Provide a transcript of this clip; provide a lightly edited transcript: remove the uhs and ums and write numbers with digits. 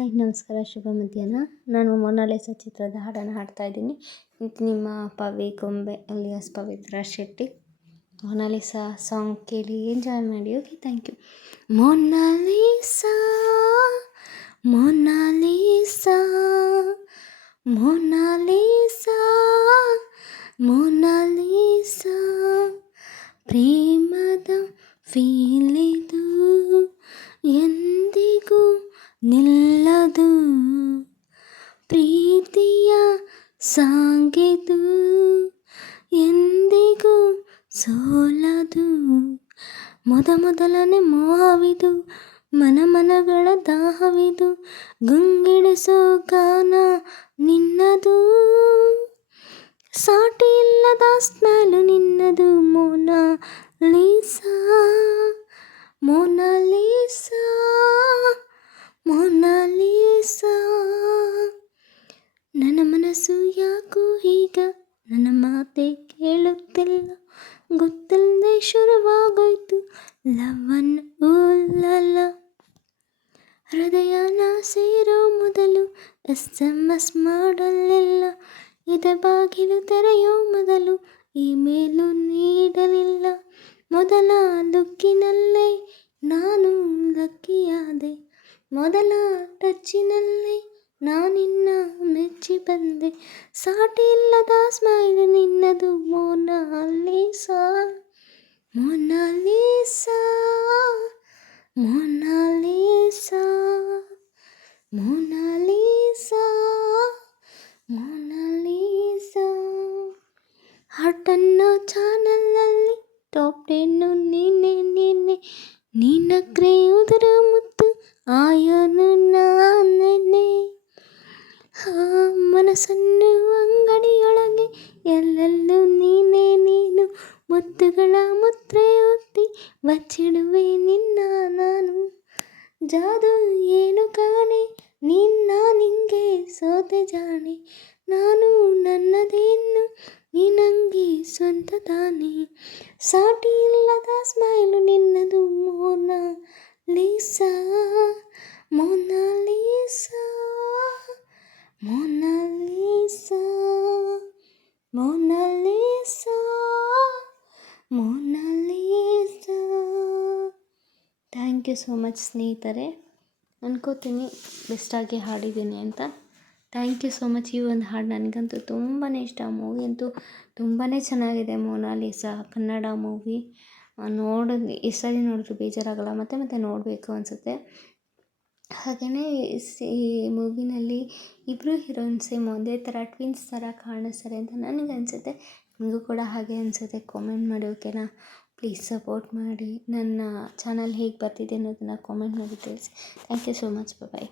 Hi ನಮಸ್ಕಾರ, ಶುಭ ಮಧ್ಯಾಹ್ನ. ನಾನು ಮೊನಾಲಿಸಾ ಚಿತ್ರದ ಹಾಡನ್ನು ಹಾಡ್ತಾ ಇದ್ದೀನಿ. ಇದು ನಿಮ್ಮ ಪವಿ ಗೊಂಬೆ alias Pavithra Shetty. Mona Lisa song ಕೇಳಿ ಎಂಜಾಯ್ ಮಾಡಿ. Okay, thank you. Mona Lisa Mona Lisa Mona Lisa Mona Lisa, ಪ್ರೇಮದ ಫೀಲಿದು ಎಂದಿಗೂ ನಿಲ್ಲದು, ಪ್ರೀತಿಯ ಸಾಂಗಿದು ಎಂದಿಗೂ ಸೋಲದು. ಮೊದಲನೇ ಮೋಹವಿದು, ಮನಗಳ ದಾಹವಿದು, ಗುಂಗಿಡಿಸೋ ಗಾನ ನಿನ್ನದು, ಸಾಟಿ ಇಲ್ಲದ ಸ್ಮೈಲು ನಿನ್ನದು. ಮೊನಾಲಿಸಾ ಮೊನಾಲಿಸಾ ಮೊನಾಲಿಸಾ, ನನ್ನ ಮನಸ್ಸು ಯಾಕೋ ಈಗ ನನ್ನ ಮಾತೆ ಕೇಳುತ್ತಿಲ್ಲ, ಗೊತ್ತಿಲ್ಲದೆ ಶುರುವಾಗೋಯ್ತು ಲವನ್ ಉಲ್ಲಲ. ಹೃದಯನ ಸೇರೋ ಮೊದಲು SMS ಮಾಡಲಿಲ್ಲ, ಇದ ಬಾಗಿಲು ತೆರೆಯೋ ಮೊದಲು ಇಮೇಲು ನೀಡಲಿಲ್ಲ. ಮೊದಲ ಲುಕ್ಕಿನಲ್ಲೇ ನಾನು ಲಕ್ಕಿಯಾದೆ, ಮೊದಲ ಟಚ್ಚಿನಲ್ಲೇ ನಾನಿನ್ನ ಮೆಚ್ಚಿ ಬಂದೆ, ಸಾಟಿ ಇಲ್ಲದ ಸ್ಮೈಲ್ ನಿನ್ನದು. Mona Lisa Mona Lisa Mona Lisa Mona Lisa Mona Lisa. ಹಾಟನ್ನೋ ಚಾನಲಲ್ಲಿ ಟಾಪ್ 10 ನೀನೆ ನೀನಗ್ರೆ ಉದುರ ಮುತ್ತು ಆಯನು ನಾನೇನೆ. ಮನಸ್ಸನ್ನು ಅಂಗಡಿಯೊಳಗೆ ಎಲ್ಲೆಲ್ಲೂ ನೀನು, ಮುತ್ತುಗಳ ಮುದ್ರೆ ಒತ್ತಿ ಬಚ್ಚಿಡುವೆ ನಿನ್ನ ನಾನು. ಜಾದು ಏನು ಕಾಣೆ ನಿನ್ನ ನಿಂಗೆ ಸೋತೆ ಜಾಣೆ, ನಾನು ನನ್ನದೇನು ನೀ ನಂಗೆ ಸ್ವಂತ ತಾನೆ, ಸಾಟಿ ಇಲ್ಲದ ಸ್ಮೈಲು ನಿನ್ನದು. Mona Lisa Mona Lisa Mona Lisa Mona Lisa Mona Lisa. Thank you so much ಸ್ನೇಹಿತರೆ. ಅನ್ಕೋತೀನಿ ಬೆಸ್ಟಾಗಿ ಹಾಡಿದ್ದೀನಿ ಅಂತ. Thank you so much. ಈ ಒಂದು ಹಾಡು ನನಗಂತೂ ತುಂಬಾ ಇಷ್ಟ. ಮೂವಿ ಅಂತೂ ತುಂಬಾ ಚೆನ್ನಾಗಿದೆ. ಮೊನಾಲಿಸಾ ಕನ್ನಡ ಮೂವಿ ನೋಡಿದ್ವಿ, ಈ ಸರಿ ನೋಡಿದ್ರು ಬೇಜಾರಾಗಲ್ಲ, ಮತ್ತೆ ನೋಡಬೇಕು ಅನಿಸುತ್ತೆ. ಹಾಗೆಯೇ ಈ ಮೂವಿನಲ್ಲಿ ಇಬ್ಬರು ಹೀರೋಯಿನ್ ಸೇಮ್ ಒಂದೇ ಥರ ಟ್ವಿನ್ಸ್ ಥರ ಕಾಣಿಸ್ತಾರೆ ಅಂತ ನನಗನ್ಸುತ್ತೆ. ನಿಮಗೂ ಕೂಡ ಹಾಗೆ ಅನಿಸುತ್ತೆ? ಕಾಮೆಂಟ್ ಮಾಡಿ, ಓಕೆನಾ? ಪ್ಲೀಸ್ ಸಪೋರ್ಟ್ ಮಾಡಿ. ನನ್ನ ಚಾನಲ್ ಹೇಗೆ ಬರ್ತಿದೆ ಅನ್ನೋದನ್ನು ಕಾಮೆಂಟ್ ಮಾಡಿ ತಿಳಿಸಿ. Thank you so much. Bye.